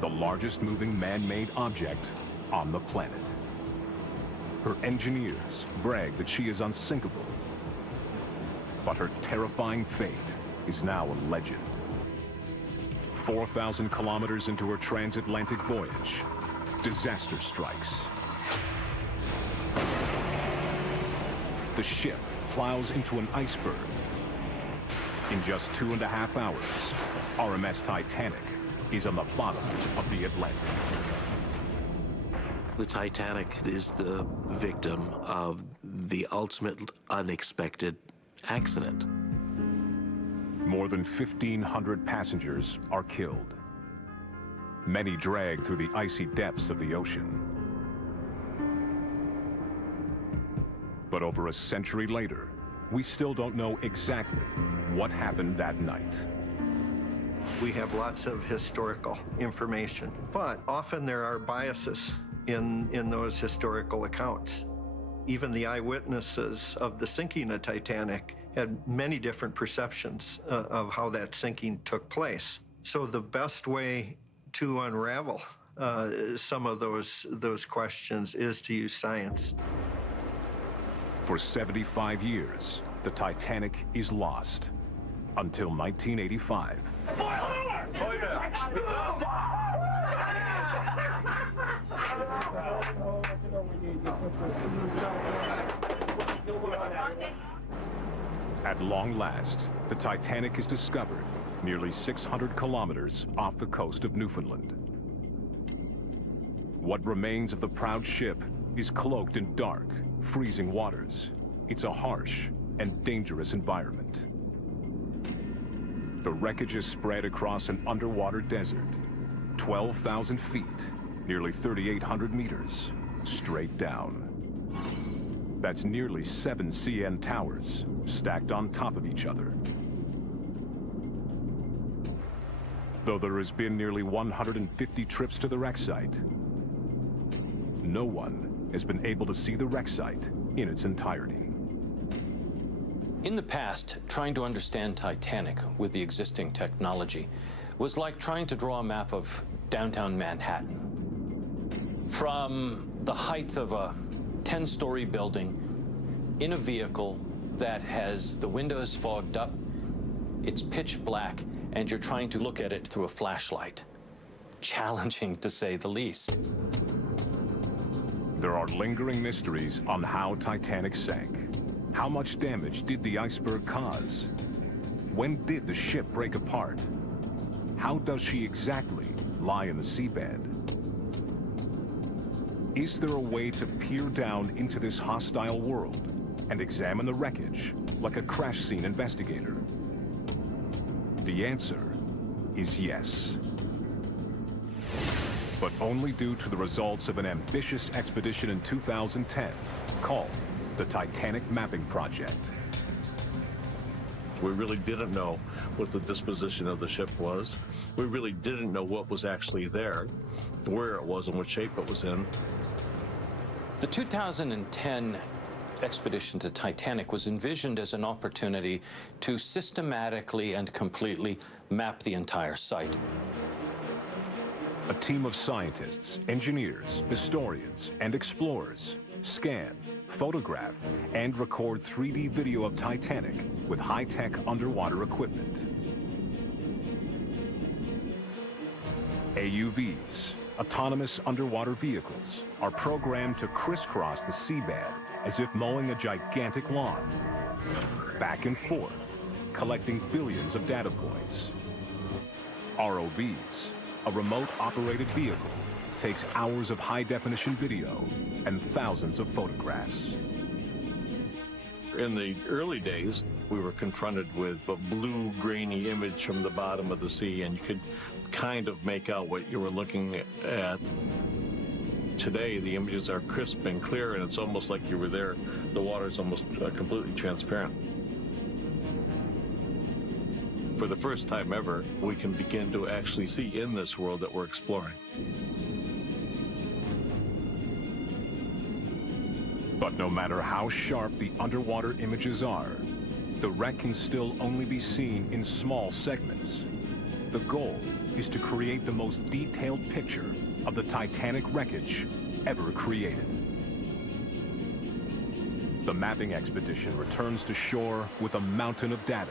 the largest moving man-made object on the planet. Her engineers brag that she is unsinkable, but her terrifying fate is now a legend. 4,000 kilometers into her transatlantic voyage, disaster strikes. The ship plows into an iceberg. In just 2.5 hours, RMS Titanic is on the bottom of the Atlantic. The Titanic is the victim of the ultimate unexpected accident. More than 1,500 passengers are killed. Many dragged through the icy depths of the ocean. But over a century later, we still don't know exactly what happened that night. We have lots of historical information, but often there are biases in those historical accounts. Even the eyewitnesses of the sinking of Titanic had many different perceptions of how that sinking took place. So the best way to unravel some of those questions is to use science. For 75 years, the Titanic is lost, until 1985. At long last, the Titanic is discovered nearly 600 kilometers off the coast of Newfoundland. What remains of the proud ship is cloaked in dark, freezing waters. It's a harsh and dangerous environment. The wreckage is spread across an underwater desert, 12,000 feet, nearly 3,800 meters, straight down. That's nearly 7 CN towers stacked on top of each other. Though there has been nearly 150 trips to the wreck site, no one has been able to see the wreck site in its entirety. In the past, trying to understand Titanic with the existing technology was like trying to draw a map of downtown Manhattan. From the height of a 10-story building, in a vehicle that has the windows fogged up, it's pitch black, and you're trying to look at it through a flashlight. Challenging, to say the least. There are lingering mysteries on how Titanic sank. How much damage did the iceberg cause? When did the ship break apart? How does she exactly lie in the seabed? Is there a way to peer down into this hostile world and examine the wreckage like a crash scene investigator? The answer is yes. But only due to the results of an ambitious expedition in 2010 called the Titanic Mapping Project. We really didn't know what the disposition of the ship was. We really didn't know what was actually there, where it was, and what shape it was in. The 2010 expedition to Titanic was envisioned as an opportunity to systematically and completely map the entire site. A team of scientists, engineers, historians, and explorers scan, photograph, and record 3D video of Titanic with high-tech underwater equipment. AUVs, autonomous underwater vehicles, are programmed to crisscross the seabed as if mowing a gigantic lawn, back and forth, collecting billions of data points. ROVs, a remote-operated vehicle, takes hours of high-definition video and thousands of photographs. In the early days, we were confronted with a blue, grainy image from the bottom of the sea, and you could kind of make out what you were looking at. Today, the images are crisp and clear, and it's almost like you were there. The water is almost completely transparent. For the first time ever, we can begin to actually see in this world that we're exploring. But no matter how sharp the underwater images are, the wreck can still only be seen in small segments. The goal is to create the most detailed picture of the Titanic wreckage ever created. The mapping expedition returns to shore with a mountain of data,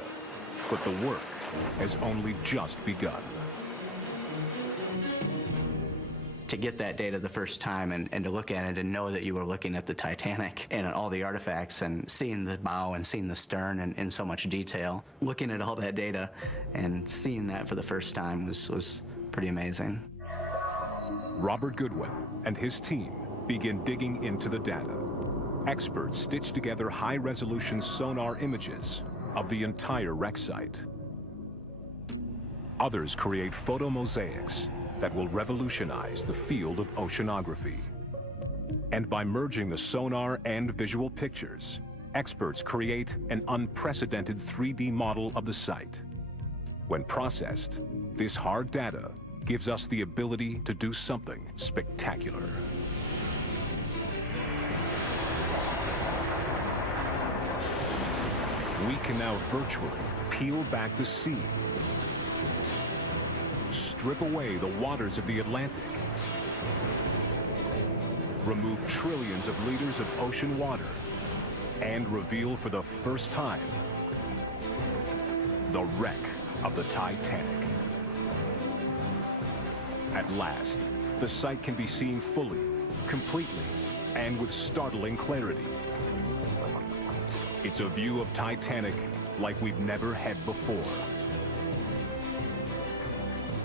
but the work has only just begun. To get that data the first time and to look at it and know that you were looking at the Titanic and all the artifacts and seeing the bow and seeing the stern in so much detail, looking at all that data and seeing that for the first time was pretty amazing. Robert Goodwin and his team begin digging into the data. Experts stitch together high-resolution sonar images of the entire wreck site. Others create photomosaics that will revolutionize the field of oceanography. And by merging the sonar and visual pictures, experts create an unprecedented 3D model of the site. When processed, this hard data gives us the ability to do something spectacular. We can now virtually peel back the sea, strip away the waters of the Atlantic, remove trillions of liters of ocean water, and reveal for the first time the wreck of the Titanic. At last, the site can be seen fully, completely, and with startling clarity. It's a view of Titanic like we've never had before.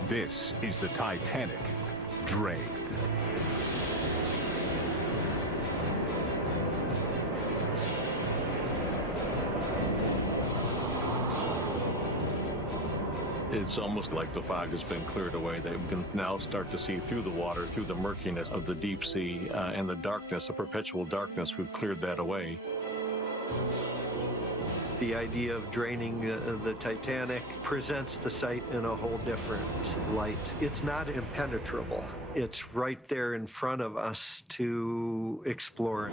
This is the Titanic drained. It's almost like the fog has been cleared away. They can now start to see through the water, through the murkiness of the deep sea and the darkness, the perpetual darkness. We've cleared that away. The idea of draining the Titanic presents the site in a whole different light. It's not impenetrable. It's right there in front of us to explore.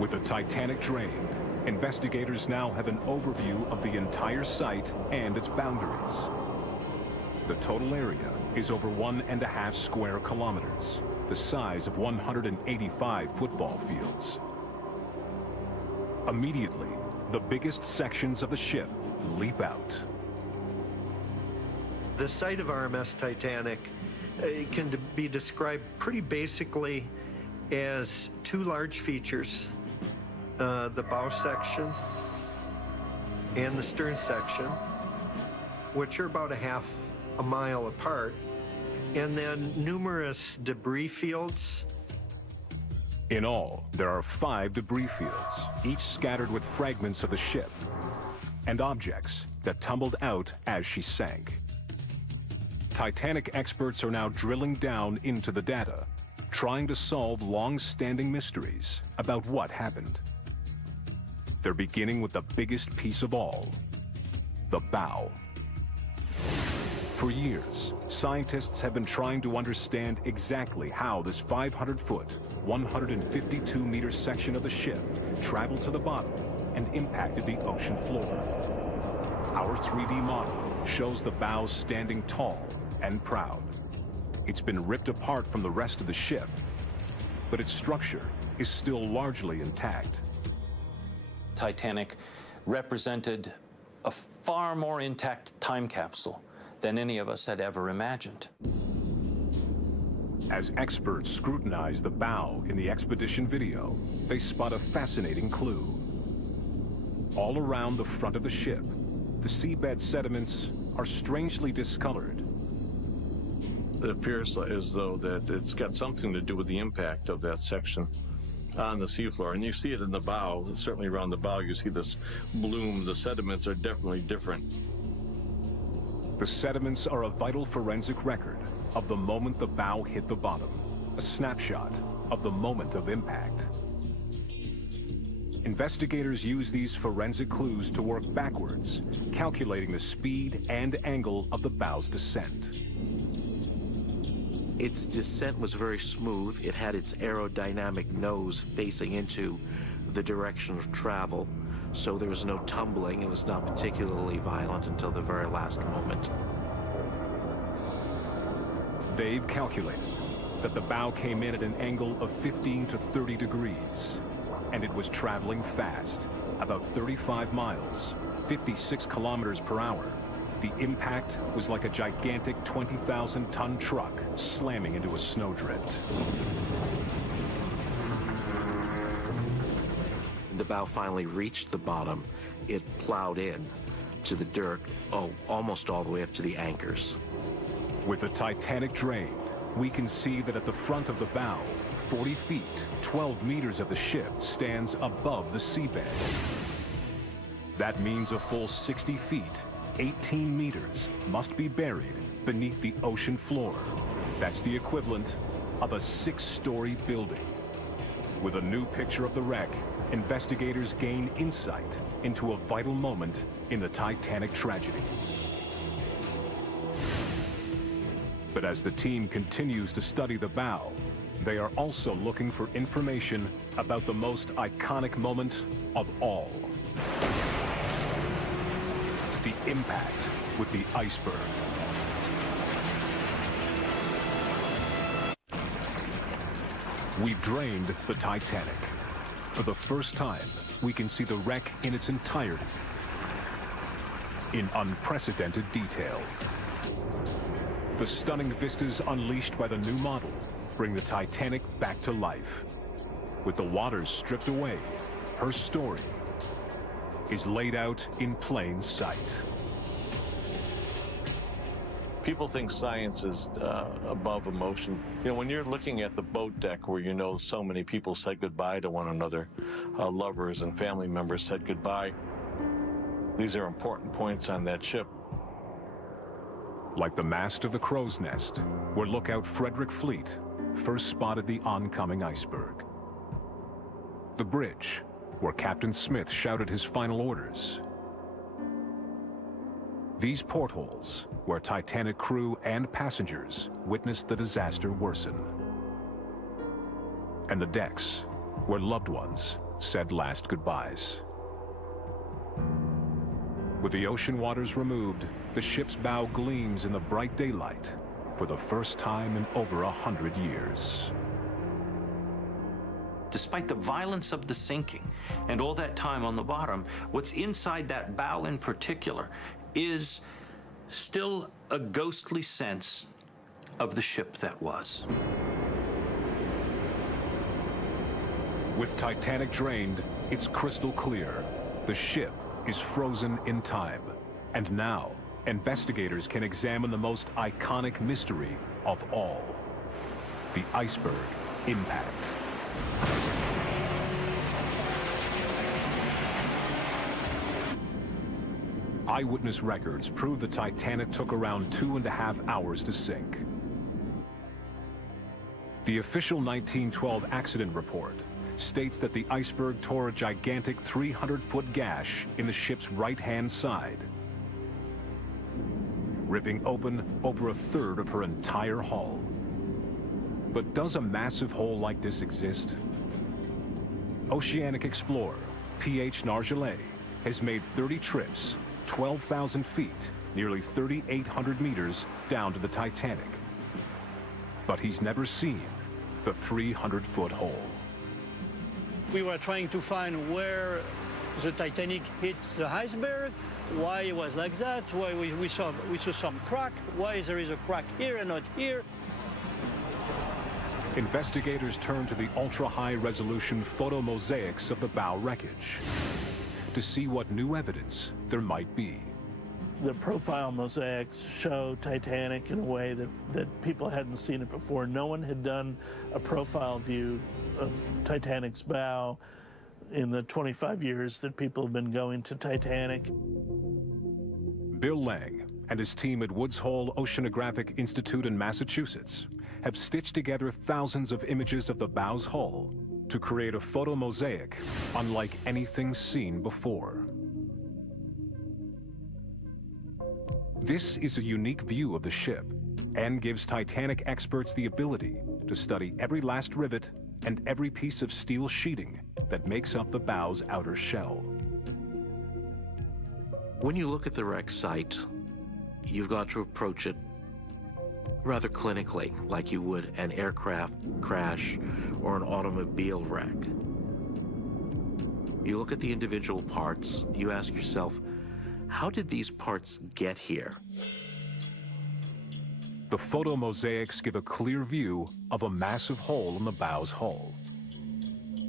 With the Titanic drained, investigators now have an overview of the entire site and its boundaries. The total area is over 1.5 square kilometers, the size of 185 football fields. Immediately, the biggest sections of the ship leap out. The site of RMS Titanic can be described pretty basically as two large features. The bow section and the stern section, which are about a mile apart, and then numerous debris fields. In all, there are 5 debris fields, each scattered with fragments of the ship and objects that tumbled out as she sank. Titanic experts are now drilling down into the data, trying to solve long-standing mysteries about what happened. They're beginning with the biggest piece of all, the bow. For years, scientists have been trying to understand exactly how this 500-foot, 152-meter section of the ship traveled to the bottom and impacted the ocean floor. Our 3D model shows the bow standing tall and proud. It's been ripped apart from the rest of the ship, but its structure is still largely intact. Titanic represented a far more intact time capsule than any of us had ever imagined. As experts scrutinize the bow in the expedition video, they spot a fascinating clue. All around the front of the ship, the seabed sediments are strangely discolored. It appears as though that it's got something to do with the impact of that section on the seafloor. And you see it in the bow, certainly around the bow, you see this bloom. The sediments are definitely different. The sediments are a vital forensic record of the moment the bow hit the bottom, a snapshot of the moment of impact. Investigators use these forensic clues to work backwards, calculating the speed and angle of the bow's descent. Its descent was very smooth. It had its aerodynamic nose facing into the direction of travel, so there was no tumbling. It was not particularly violent until the very last moment. They've calculated that the bow came in at an angle of 15 to 30 degrees, and it was traveling fast, about 35 miles, 56 kilometers per hour. The impact was like a gigantic 20,000-ton truck slamming into a snowdrift. When the bow finally reached the bottom, it plowed in to the dirt, almost all the way up to the anchors. With the Titanic drained, we can see that at the front of the bow, 40 feet, 12 meters of the ship stands above the seabed. That means a full 60 feet, 18 meters, must be buried beneath the ocean floor. That's the equivalent of a 6-story building. With a new picture of the wreck, investigators gain insight into a vital moment in the Titanic tragedy. But as the team continues to study the bow, they are also looking for information about the most iconic moment of all. The impact with the iceberg. We've drained the Titanic. For the first time, we can see the wreck in its entirety, in unprecedented detail. The stunning vistas unleashed by the new model bring the Titanic back to life. With the waters stripped away, her story is laid out in plain sight. People think science is above emotion. You know, when you're looking at the boat deck where you know so many people said goodbye to one another, lovers and family members said goodbye, these are important points on that ship. Like the mast of the Crow's Nest, where lookout Frederick Fleet first spotted the oncoming iceberg. The bridge, where Captain Smith shouted his final orders. These portholes, where Titanic crew and passengers witnessed the disaster worsen. And the decks, where loved ones said last goodbyes. With the ocean waters removed, the ship's bow gleams in the bright daylight for the first time in over 100 years. Despite the violence of the sinking and all that time on the bottom, what's inside that bow in particular is still a ghostly sense of the ship that was. With Titanic drained, it's crystal clear. The ship is frozen in time. And now, investigators can examine the most iconic mystery of all: the iceberg impact. Eyewitness records prove the Titanic took around 2.5 hours to sink. The official 1912 accident report states that the iceberg tore a gigantic 300-foot gash in the ship's right-hand side, ripping open over 1/3 of her entire hull. But does a massive hole like this exist? Oceanic explorer P.H. Nargeolet has made 30 trips, 12,000 feet, nearly 3,800 meters down to the Titanic. But he's never seen the 300-foot hole. We were trying to find where the Titanic hit the iceberg, why it was like that, why we saw some crack, why there is a crack here and not here. Investigators turn to the ultra-high resolution photo mosaics of the bow wreckage to see what new evidence there might be. The profile mosaics show Titanic in a way that people hadn't seen it before. No one had done a profile view of Titanic's bow in the 25 years that people have been going to Titanic. Bill Lang and his team at Woods Hole Oceanographic Institute in Massachusetts have stitched together thousands of images of the bow's hull to create a photo mosaic unlike anything seen before. This is a unique view of the ship and gives Titanic experts the ability to study every last rivet and every piece of steel sheeting that makes up the bow's outer shell. When you look at the wreck site, you've got to approach it rather clinically, like you would an aircraft crash or an automobile wreck. You look at the individual parts, you ask yourself, how did these parts get here? The photo mosaics give a clear view of a massive hole in the bow's hull.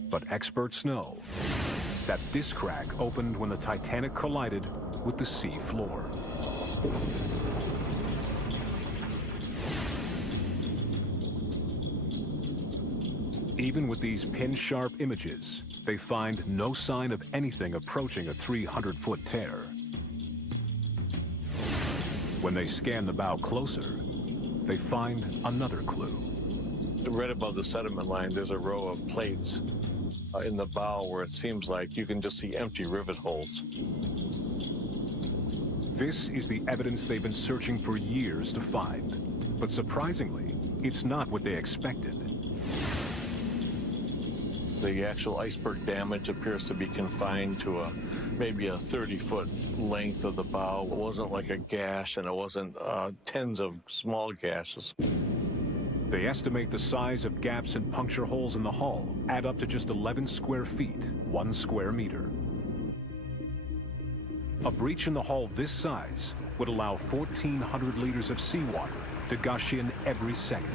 But experts know that this crack opened when the Titanic collided with the sea floor. Even with these pin-sharp images, they find no sign of anything approaching a 300-foot tear. When they scan the bow closer, they find another clue. Right above the sediment line, there's a row of plates in the bow where it seems like you can just see empty rivet holes. This is the evidence they've been searching for years to find. But surprisingly, it's not what they expected. The actual iceberg damage appears to be confined to maybe a 30-foot length of the bow. It wasn't like a gash, and it wasn't tens of small gashes. They estimate the size of gaps and puncture holes in the hull add up to just 11 square feet, 1 square meter. A breach in the hull this size would allow 1,400 liters of seawater to gush in every second.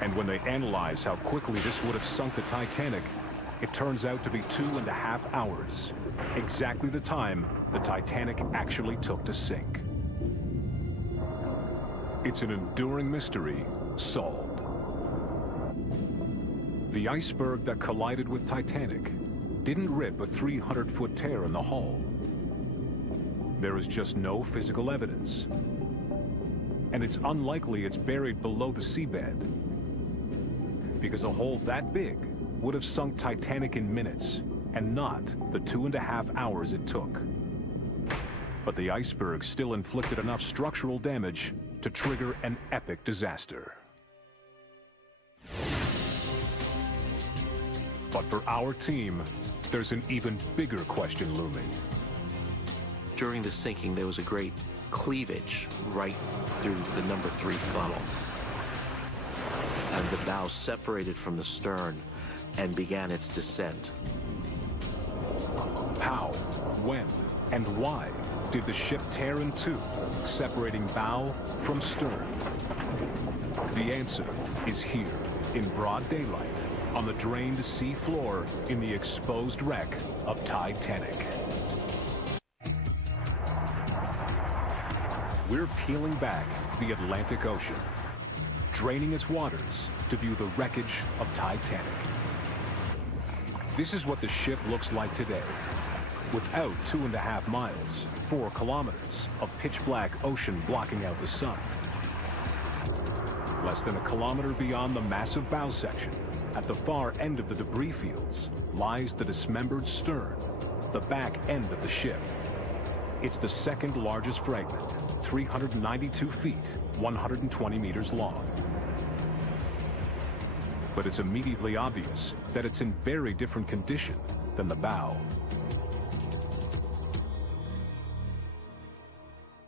And when they analyze how quickly this would have sunk the Titanic, it turns out to be 2.5 hours, exactly the time the Titanic actually took to sink. It's an enduring mystery solved. The iceberg that collided with Titanic didn't rip a 300-foot tear in the hull. There is just no physical evidence. And it's unlikely it's buried below the seabed, because a hole that big would have sunk Titanic in minutes, and not the 2.5 hours it took. But the iceberg still inflicted enough structural damage to trigger an epic disaster. But for our team, there's an even bigger question looming. During the sinking, there was a great cleavage right through the number 3 funnel. And the bow separated from the stern and began its descent. How, when, and why did the ship tear in two, separating bow from stern? The answer is here, in broad daylight, on the drained sea floor in the exposed wreck of Titanic. We're peeling back the Atlantic Ocean, draining its waters to view the wreckage of Titanic. This is what the ship looks like today, without 2.5 miles, 4 kilometers of pitch-black ocean blocking out the sun. Less than a kilometer beyond the massive bow section, at the far end of the debris fields, lies the dismembered stern, the back end of the ship. It's the second largest fragment, 392 feet, 120 meters long. But it's immediately obvious that it's in very different condition than the bow.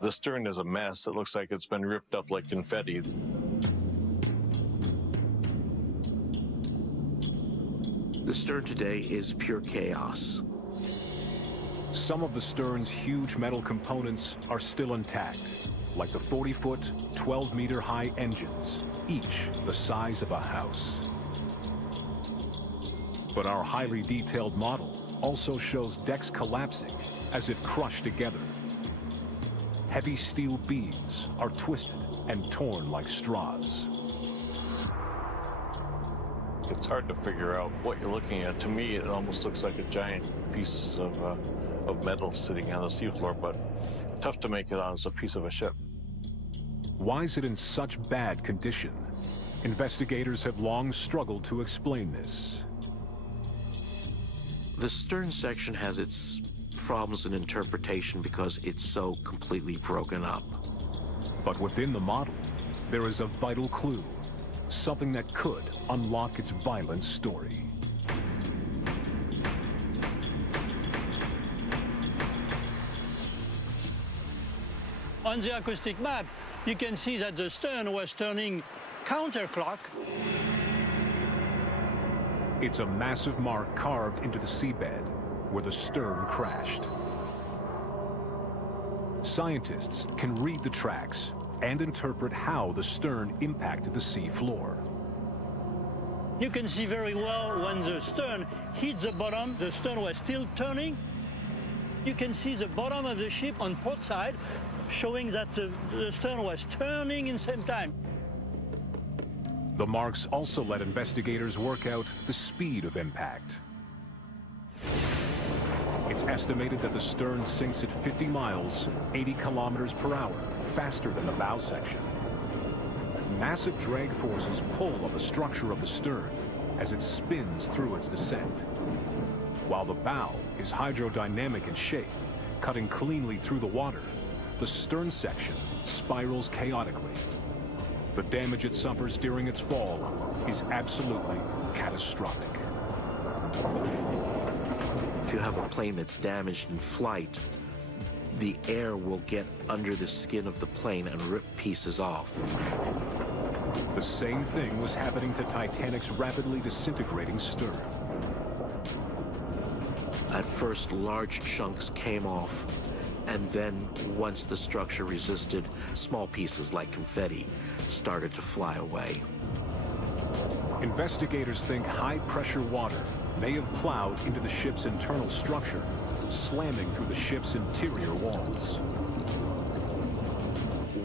The stern is a mess. It looks like it's been ripped up like confetti. The stern today is pure chaos. Some of the stern's huge metal components are still intact, like the 40-foot, 12-meter-high engines, each the size of a house. But our highly detailed model also shows decks collapsing as if crushed together. Heavy steel beams are twisted and torn like straws. It's hard to figure out what you're looking at. To me, it almost looks like a giant piece of metal sitting on the seafloor, but tough to make it out as a piece of a ship. Why is it in such bad condition? Investigators have long struggled to explain this. The stern section has its problems in interpretation because it's so completely broken up. But within the model, there is a vital clue, something that could unlock its violent story. On the acoustic map, you can see that the stern was turning counterclock. It's a massive mark carved into the seabed where the stern crashed. Scientists can read the tracks and interpret how the stern impacted the sea floor. You can see very well when the stern hit the bottom, the stern was still turning. You can see the bottom of the ship on port side, showing that the stern was turning in the same time. The marks also let investigators work out the speed of impact. It's estimated that the stern sinks at 50 miles, 80 kilometers per hour, faster than the bow section. Massive drag forces pull on the structure of the stern as it spins through its descent, while the bow is hydrodynamic in shape, cutting cleanly through the water. The stern section spirals chaotically. The damage it suffers during its fall is absolutely catastrophic. If you have a plane that's damaged in flight, the air will get under the skin of the plane and rip pieces off. The same thing was happening to Titanic's rapidly disintegrating stern. At first, large chunks came off, and then once the structure resisted, small pieces like confetti started to fly away. Investigators think high-pressure water may have plowed into the ship's internal structure, slamming through the ship's interior walls.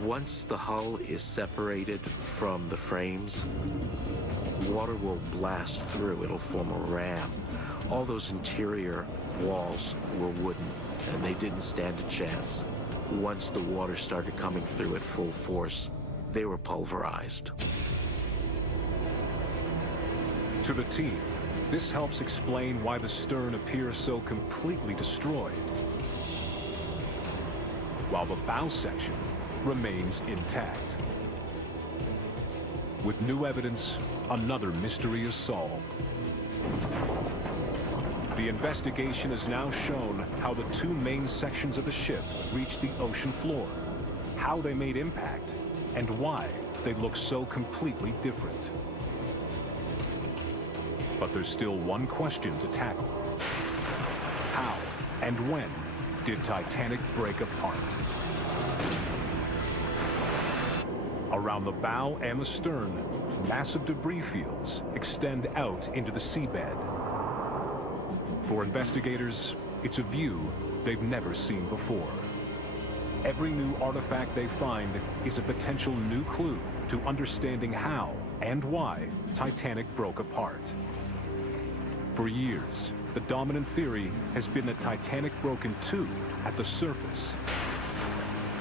Once the hull is separated from the frames, water will blast through. It'll form a ram. All those interior walls were wooden, and they didn't stand a chance. Once the water started coming through at full force, they were pulverized. To the team, this helps explain why the stern appears so completely destroyed, while the bow section remains intact. With new evidence, another mystery is solved. The investigation has now shown how the two main sections of the ship reached the ocean floor, how they made impact, and why they look so completely different. But there's still one question to tackle. How and when did Titanic break apart? Around the bow and the stern, massive debris fields extend out into the seabed. For investigators, it's a view they've never seen before. Every new artifact they find is a potential new clue to understanding how and why Titanic broke apart. For years, the dominant theory has been that Titanic broke in two at the surface.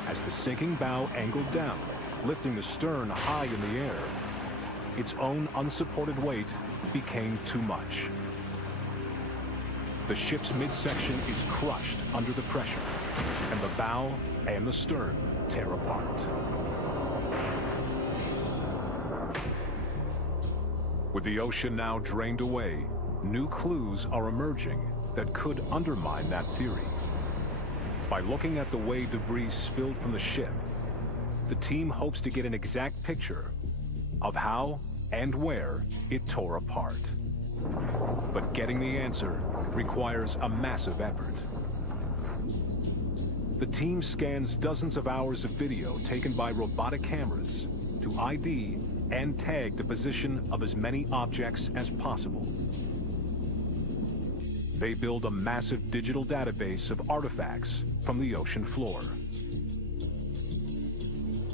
As the sinking bow angled down, lifting the stern high in the air, its own unsupported weight became too much. The ship's midsection is crushed under the pressure, and the bow and the stern tear apart. With the ocean now drained away, new clues are emerging that could undermine that theory. By looking at the way debris spilled from the ship, the team hopes to get an exact picture of how and where it tore apart. But getting the answer requires a massive effort. The team scans dozens of hours of video taken by robotic cameras to ID and tag the position of as many objects as possible. They build a massive digital database of artifacts from the ocean floor.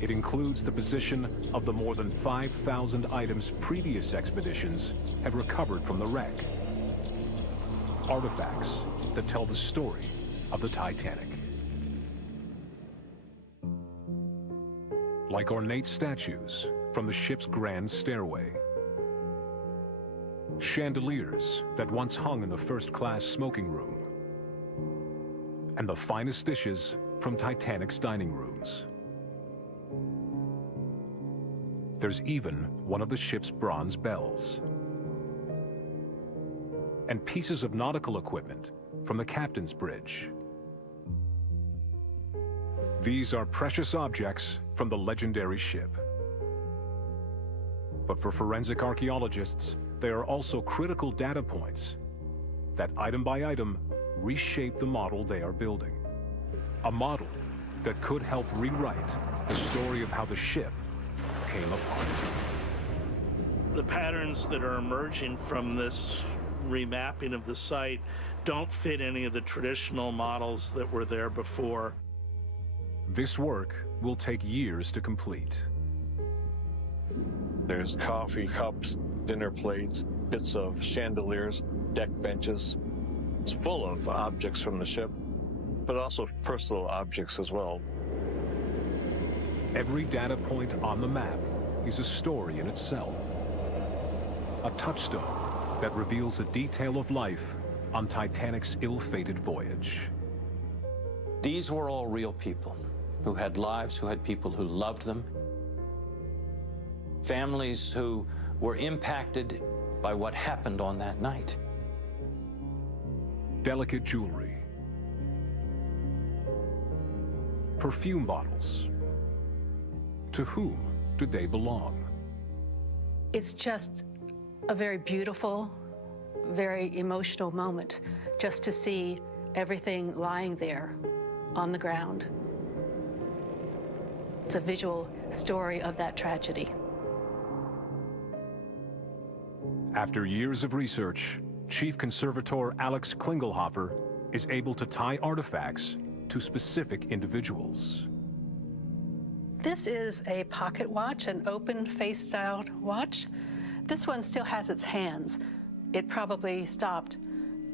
It includes the position of the more than 5,000 items previous expeditions have recovered from the wreck. Artifacts that tell the story of the Titanic. Like ornate statues from the ship's grand stairway. Chandeliers that once hung in the first-class smoking room. And the finest dishes from Titanic's dining rooms. There's even one of the ship's bronze bells. And pieces of nautical equipment from the captain's bridge. These are precious objects from the legendary ship. But for forensic archaeologists, they are also critical data points that item by item reshape the model they are building. A model that could help rewrite the story of how the ship came apart. The patterns that are emerging from this remapping of the site don't fit any of the traditional models that were there before. This work will take years to complete. There's coffee cups, dinner plates, bits of chandeliers, deck benches. It's full of objects from the ship, but also personal objects as well. Every data point on the map is a story in itself. A touchstone that reveals a detail of life on Titanic's ill-fated voyage. These were all real people who had lives, who had people who loved them, families who were impacted by what happened on that night. Delicate jewelry, perfume bottles. To whom did they belong? It's just a very beautiful, very emotional moment just to see everything lying there on the ground. It's a visual story of that tragedy. After years of research, Chief Conservator Alex Klingelhofer is able to tie artifacts to specific individuals. This is a pocket watch, an open face-styled watch. This one still has its hands. It probably stopped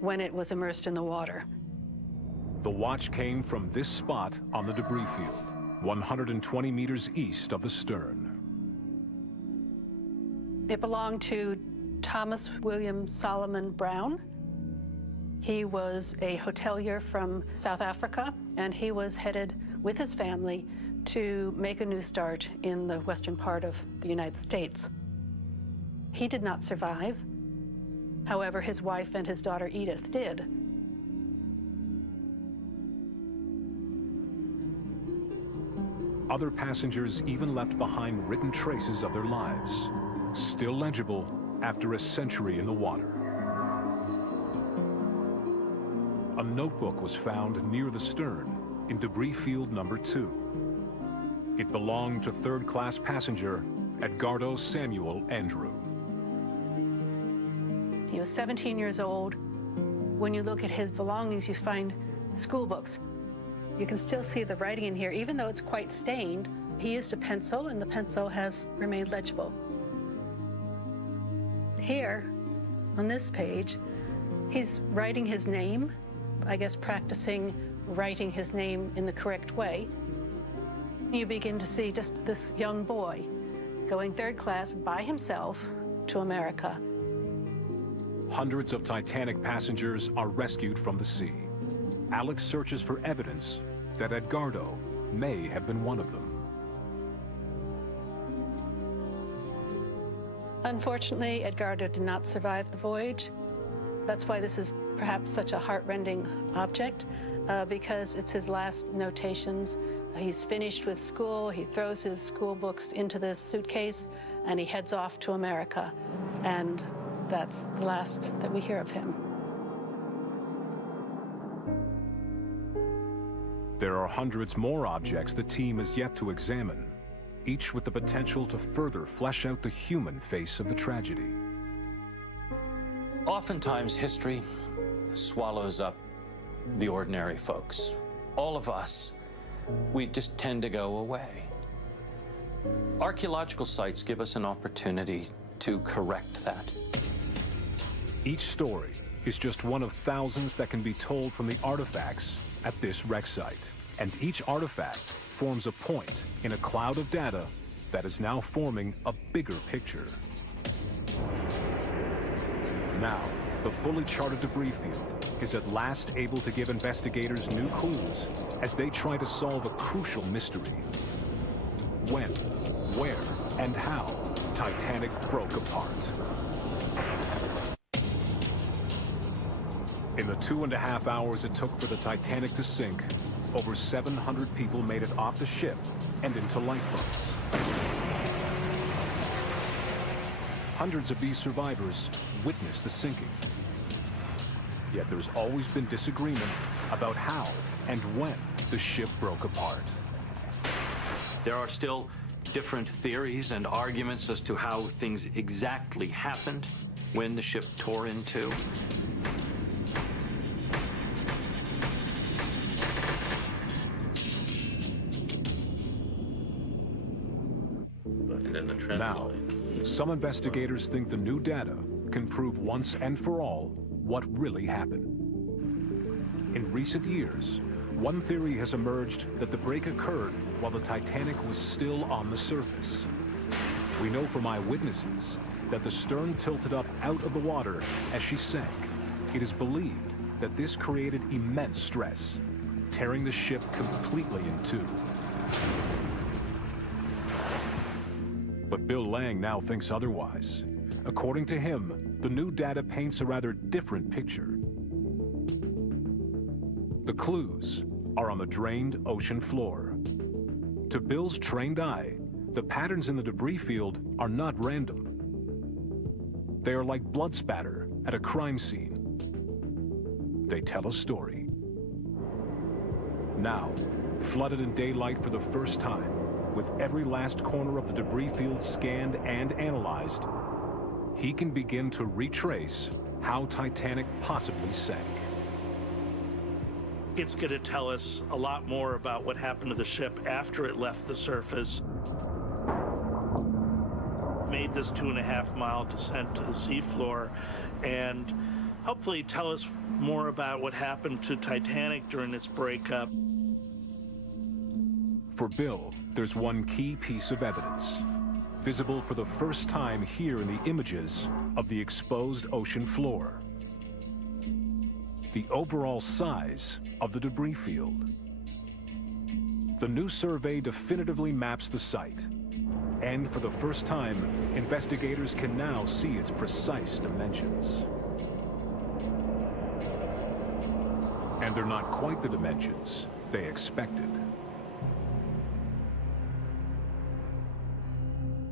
when it was immersed in the water. The watch came from this spot on the debris field, 120 meters east of the stern. It belonged to Thomas William Solomon Brown. He was a hotelier from South Africa, and he was headed with his family to make a new start in the western part of the United States. He did not survive. However, his wife and his daughter Edith did. Other passengers even left behind written traces of their lives, still legible after a century in the water. A notebook was found near the stern in debris field number 2. It belonged to third-class passenger Edgardo Samuel Andrew. He was 17 years old. When you look at his belongings, you find school books. You can still see the writing in here, even though it's quite stained. He used a pencil, and the pencil has remained legible. Here, on this page, he's writing his name, I guess practicing writing his name in the correct way. You begin to see just this young boy going third class by himself to America. Hundreds of Titanic passengers are rescued from the sea. Alex searches for evidence that Edgardo may have been one of them. Unfortunately, Edgardo did not survive the voyage. That's why this is perhaps such a heart-rending object, because it's his last notations. He's finished with school, he throws his school books into this suitcase, and he heads off to America. And that's the last that we hear of him. There are hundreds more objects the team has yet to examine, each with the potential to further flesh out the human face of the tragedy. Oftentimes, history swallows up the ordinary folks. All of us, we just tend to go away. Archaeological sites give us an opportunity to correct that. Each story is just one of thousands that can be told from the artifacts at this wreck site. And each artifact forms a point in a cloud of data that is now forming a bigger picture. Now, the fully charted debris field is at last able to give investigators new clues as they try to solve a crucial mystery. When, where, and how Titanic broke apart. In the 2.5 hours it took for the Titanic to sink, over 700 people made it off the ship and into lifeboats. Hundreds of these survivors witnessed the sinking. Yet there's always been disagreement about how and when the ship broke apart. There are still different theories and arguments as to how things exactly happened when the ship tore in two. Now, some investigators think the new data can prove once and for all what really happened. In recent years, one theory has emerged that the break occurred while the Titanic was still on the surface. We know from eyewitnesses that the stern tilted up out of the water as she sank. It is believed that this created immense stress, tearing the ship completely in two. But Bill Lang now thinks otherwise. According to him, the new data paints a rather different picture. The clues are on the drained ocean floor. To Bill's trained eye, the patterns in the debris field are not random. They are like blood spatter at a crime scene. They tell a story. Now, flooded in daylight for the first time, with every last corner of the debris field scanned and analyzed, he can begin to retrace how Titanic possibly sank. It's going to tell us a lot more about what happened to the ship after it left the surface, made this 2.5-mile descent to the seafloor, and hopefully tell us more about what happened to Titanic during its breakup. For Bill, there's one key piece of evidence, visible for the first time here in the images of the exposed ocean floor. The overall size of the debris field. The new survey definitively maps the site, and for the first time, investigators can now see its precise dimensions. And they're not quite the dimensions they expected.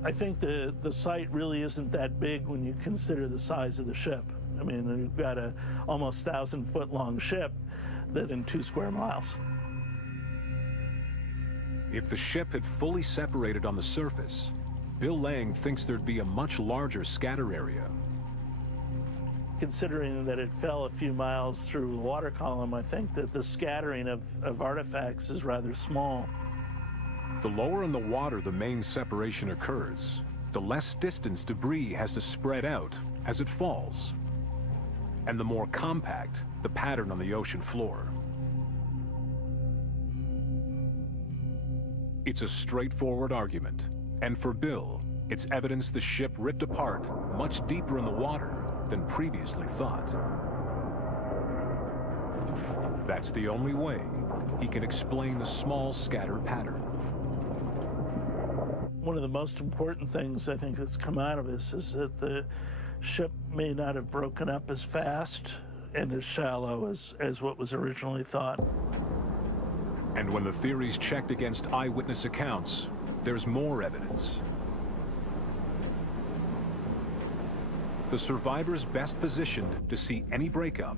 I think the site really isn't that big when you consider the size of the ship. I mean, you've got a almost 1,000-foot long ship that's in 2 square miles. If the ship had fully separated on the surface, Bill Lang thinks there'd be a much larger scatter area. Considering that it fell a few miles through the water column, I think that the scattering of artifacts is rather small. The lower in the water the main separation occurs, the less distance debris has to spread out as it falls, and the more compact the pattern on the ocean floor. It's a straightforward argument, and for Bill, it's evidence the ship ripped apart much deeper in the water than previously thought. That's the only way he can explain the small scatter pattern. One of the most important things I think that's come out of this is that the ship may not have broken up as fast and as shallow as what was originally thought. And when the theories checked against eyewitness accounts, there's more evidence. The survivors best positioned to see any breakup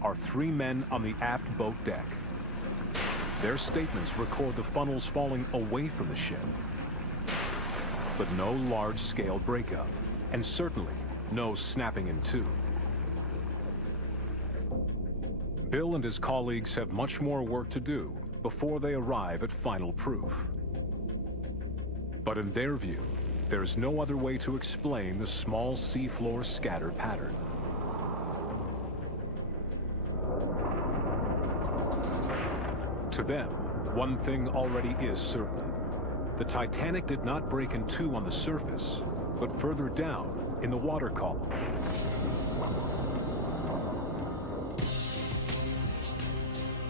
are 3 men on the aft boat deck. Their statements record the funnels falling away from the ship, but no large-scale breakup, and certainly no snapping in two. Bill and his colleagues have much more work to do before they arrive at final proof. But in their view, there's no other way to explain the small seafloor scatter pattern. To them, one thing already is certain. The Titanic did not break in two on the surface, but further down in the water column.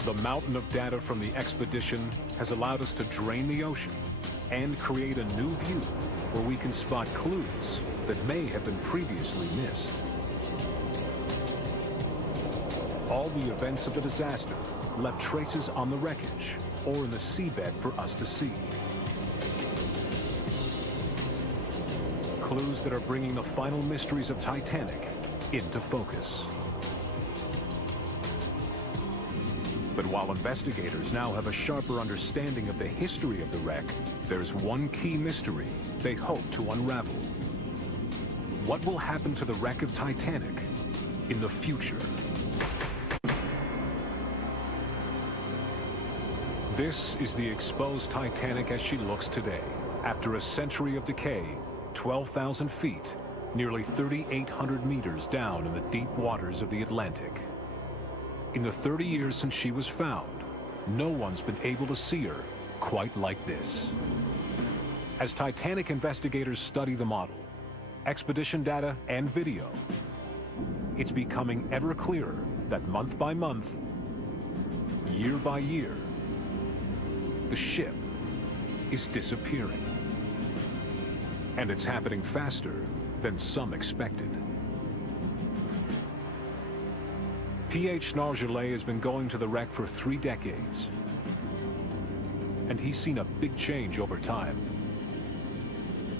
The mountain of data from the expedition has allowed us to drain the ocean and create a new view where we can spot clues that may have been previously missed. All the events of the disaster left traces on the wreckage or in the seabed for us to see. Clues that are bringing the final mysteries of Titanic into focus. But while investigators now have a sharper understanding of the history of the wreck, there's one key mystery they hope to unravel. What will happen to the wreck of Titanic in the future? This is the exposed Titanic as she looks today. After a century of decay, 12,000 feet, nearly 3,800 meters down in the deep waters of the Atlantic. In the 30 years since she was found, no one's been able to see her quite like this. As Titanic investigators study the model, expedition data and video, it's becoming ever clearer that month by month, year by year, the ship is disappearing. And it's happening faster than some expected. P.H. Nargeolet has been going to the wreck for 3 decades. And he's seen a big change over time.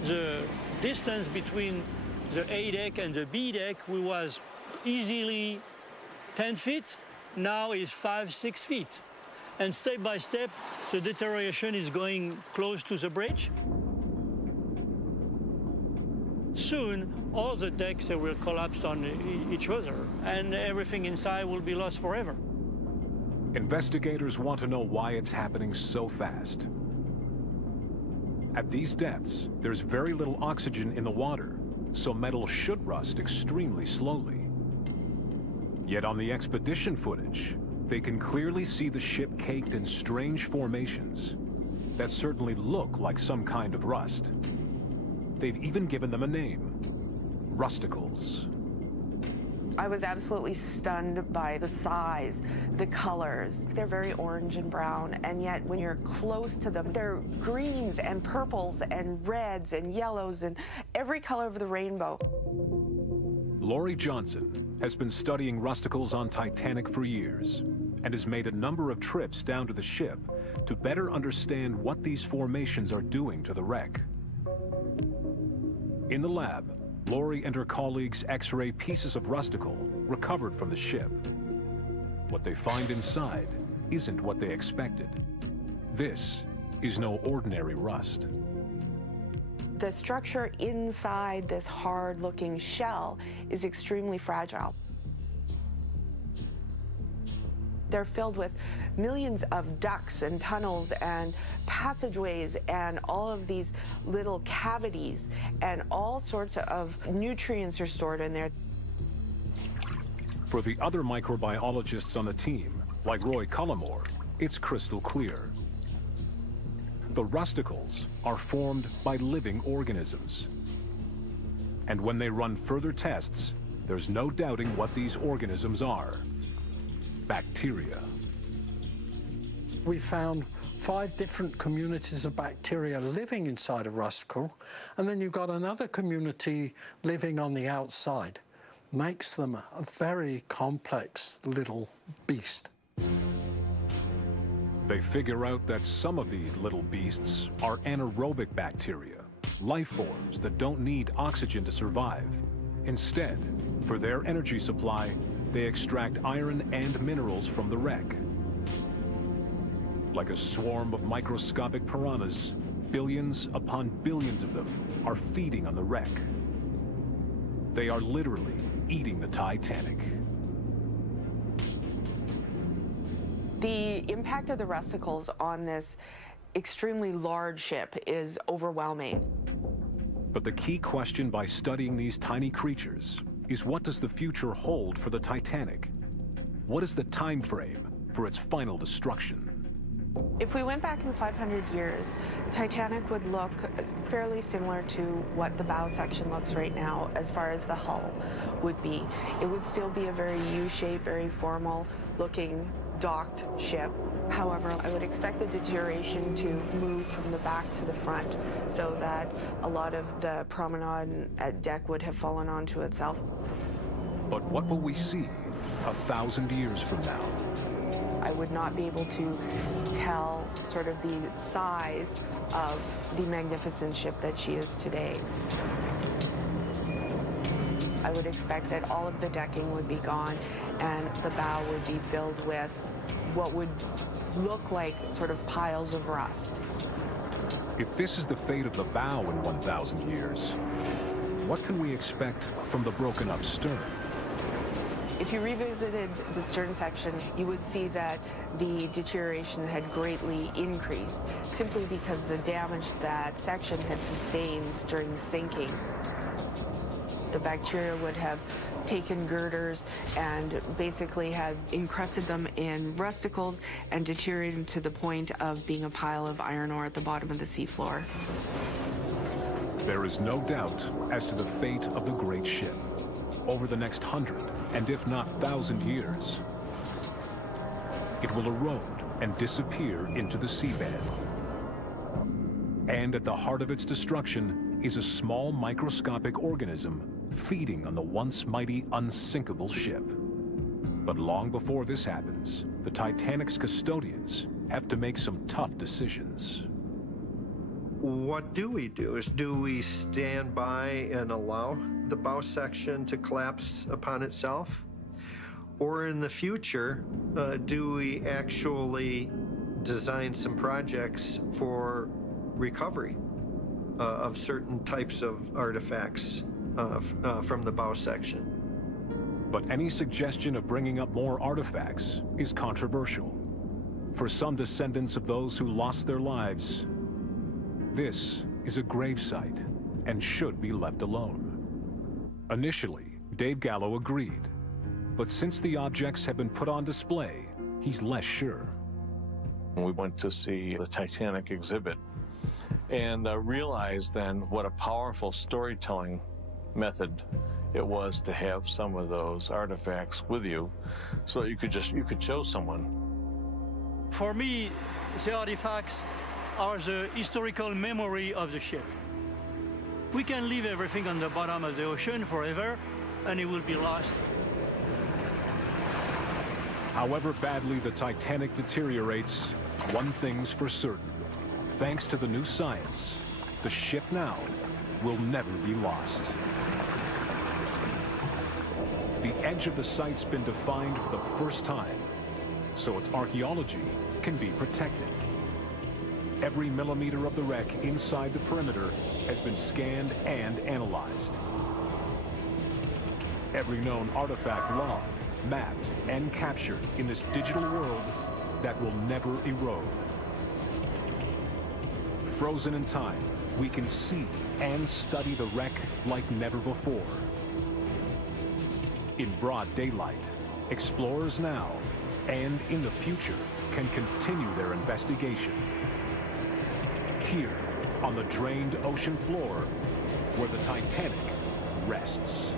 The distance between the A deck and the B deck was easily 10 feet, now is 5-6 feet. And step by step, the deterioration is going close to the bridge. Soon, all the decks will collapse on each other, and everything inside will be lost forever. Investigators want to know why it's happening so fast. At these depths, there's very little oxygen in the water, so metal should rust extremely slowly. Yet on the expedition footage, they can clearly see the ship caked in strange formations that certainly look like some kind of rust. They've even given them a name: rusticles. I was absolutely stunned by the size, the colors. They're very orange and brown, and yet when you're close to them, they're greens and purples and reds and yellows and every color of the rainbow. Laurie Johnson has been studying rusticles on Titanic for years and has made a number of trips down to the ship to better understand what these formations are doing to the wreck. In the lab, Laurie and her colleagues X-ray pieces of rusticle recovered from the ship. What they find inside isn't what they expected. This is no ordinary rust. The structure inside this hard-looking shell is extremely fragile. They're filled with millions of ducts and tunnels and passageways and all of these little cavities, and all sorts of nutrients are stored in there. For the other microbiologists on the team, like Roy Cullimore, it's crystal clear. The rusticles are formed by living organisms. And when they run further tests, there's no doubting what these organisms are: bacteria. We found 5 different communities of bacteria living inside a rusticle, and then you've got another community living on the outside. Makes them a very complex little beast. They figure out that some of these little beasts are anaerobic bacteria, life forms that don't need oxygen to survive. Instead, for their energy supply, they extract iron and minerals from the wreck. Like a swarm of microscopic piranhas, billions upon billions of them are feeding on the wreck. They are literally eating the Titanic. The impact of the rusticles on this extremely large ship is overwhelming. But the key question by studying these tiny creatures is, what does the future hold for the Titanic? What is the time frame for its final destruction? If we went back in 500 years, Titanic would look fairly similar to what the bow section looks right now as far as the hull would be. It would still be a very U-shaped, very formal looking docked ship. However, I would expect the deterioration to move from the back to the front so that a lot of the promenade at deck would have fallen onto itself. But what will we see 1,000 years from now? I would not be able to tell sort of the size of the magnificent ship that she is today. I would expect that all of the decking would be gone and the bow would be filled with what would look like sort of piles of rust. If this is the fate of the bow in 1,000 years, what can we expect from the broken up stern? If you revisited the stern section, you would see that the deterioration had greatly increased simply because the damage that section had sustained during the sinking. The bacteria would have taken girders and basically had encrusted them in rusticles and deteriorated them to the point of being a pile of iron ore at the bottom of the seafloor. There is no doubt as to the fate of the great ship over the next 100, and if not 1,000 years. It will erode and disappear into the seabed. And at the heart of its destruction is a small microscopic organism feeding on the once mighty unsinkable ship. But long before this happens, the Titanic's custodians have to make some tough decisions. What do we do? Do we stand by and allow the bow section to collapse upon itself? Or in the future, do we actually design some projects for recovery of certain types of artifacts from the bow section? But any suggestion of bringing up more artifacts is controversial. For some descendants of those who lost their lives, this is a gravesite and should be left alone. Initially, Dave Gallo agreed, but since the objects have been put on display, he's less sure. We went to see the Titanic exhibit and realized then what a powerful storytelling method it was to have some of those artifacts with you so that you could show someone. For me, the artifacts are the historical memory of the ship. We can leave everything on the bottom of the ocean forever and it will be lost. However badly the Titanic deteriorates, one thing's for certain. Thanks to the new science, the ship now will never be lost. The edge of the site's been defined for the first time, so its archaeology can be protected. Every millimeter of the wreck inside the perimeter has been scanned and analyzed. Every known artifact logged, mapped, and captured in this digital world that will never erode. Frozen in time, we can see and study the wreck like never before. In broad daylight, explorers now and in the future can continue their investigation. Here, on the drained ocean floor, where the Titanic rests.